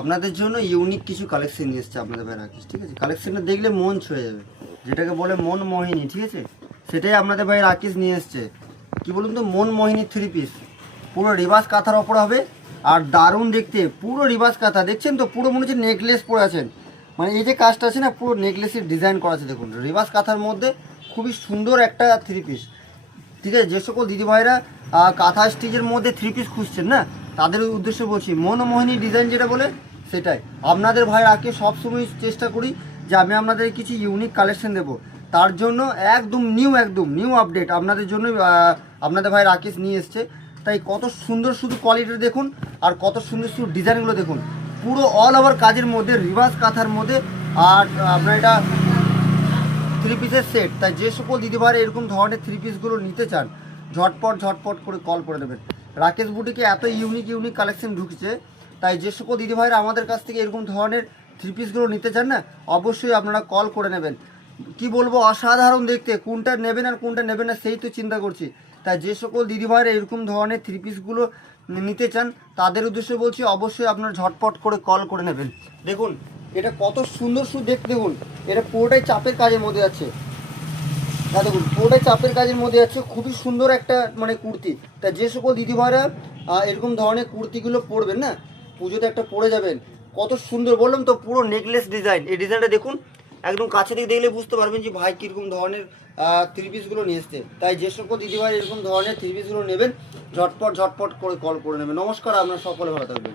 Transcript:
আপনাদের জন্য ইউনিক কিছু কালেকশন নিয়ে এসছে আপনাদের ভাই রাকেশ, ঠিক আছে। কালেকশনটা দেখলে মন ছুঁয়ে যাবে, যেটাকে বলে মন মোহিনী, ঠিক আছে। সেটাই আপনাদের ভাই রাকেশ নিয়ে এসছে। কি বলুন তো, মন মোহিনী 3 পিস, পুরো রিভার্স কাঁথার ওপর হবে। আর দারুণ দেখতে, পুরো রিভার্স কাঁথা, দেখছেন তো, পুরো মনে হচ্ছে নেকলেস পরে আছেন। মানে এই যে কাজটা আছে না, পুরো নেকলেসের ডিজাইন করা আছে। দেখুন রিভার্স কাঁথার মধ্যে খুবই সুন্দর একটা 3 পিস, ঠিক আছে। যে সকল দিদিভাইরা কাঁথা স্টিচের মধ্যে 3 পিস খুঁজছেন না, তাদের উদ্দেশ্যে বলছি মনমোহিনী ডিজাইন যেটা বলে সেটাই। আপনাদের ভাই রাকে সবসময় চেষ্টা করি যে আমি আপনাদের কিছু ইউনিক কালেকশন দেবো, তার জন্য একদম নিউ আপডেট আপনাদের জন্য আপনাদের ভাই রাকেশ নিয়ে এসছে। তাই কত সুন্দর শুধু কোয়ালিটি দেখুন, আর কত সুন্দর সুন্দর ডিজাইনগুলো দেখুন, পুরো অল ওভার কাজের মধ্যে রিভার্স কাঁথার মধ্যে। আর আপনার এটা 3 পিসের সেট। তাই যে সকল দিদিভাইরা এরকম ধরনের 3 পিসগুলো নিতে চান, ঝটপট করে কল করে দেবেন। রাকেশ বুটিকে এত ইউনিক কালেকশন ঢুকছে, তাই যে সকল দিদিভাইরা আমাদের কাছ থেকে এরকম ধরনের 3 পিসগুলো নিতে চান না, অবশ্যই আপনারা কল করে নেবেন। কি বলবো, অসাধারণ দেখতে, কোনটা নেবেন আর কোনটা নেবেন না সেই তো চিন্তা করছি। তাই যে সকল দিদিভাইরা এরকম ধরনের 3 পিসগুলো নিতে চান, তাদের উদ্দেশ্যে বলছি অবশ্যই আপনারা ঝটপট করে কল করে নেবেন। দেখুন এটা কত সুন্দর দেখতে, দেখুন এটা পুরোটাই চাপের কাজের মধ্যে আছে। হ্যাঁ দেখুন পুরোটাই চাপের কাজের মধ্যে আছে, খুবই সুন্দর একটা মানে কুর্তি। তা যে সকল দিদিভাইরা এরকম ধরনের কুর্তিগুলো পরবেন না, পুজোতে একটা পরে যাবেন, কত সুন্দর বললাম তো, পুরো নেকলেস ডিজাইন। এই ডিজাইনটা দেখুন, একদম কাছে থেকে দেখলে বুঝতে পারবেন যে ভাই কীরকম ধরনের 3 পিসগুলো নিয়ে এসছে। তাই যে সকল দিদিভাই এরকম ধরনের 3 পিসগুলো নেবেন, ঝটপট করে কল করে নেবেন। নমস্কার, আপনার সকলে ভালো থাকবেন।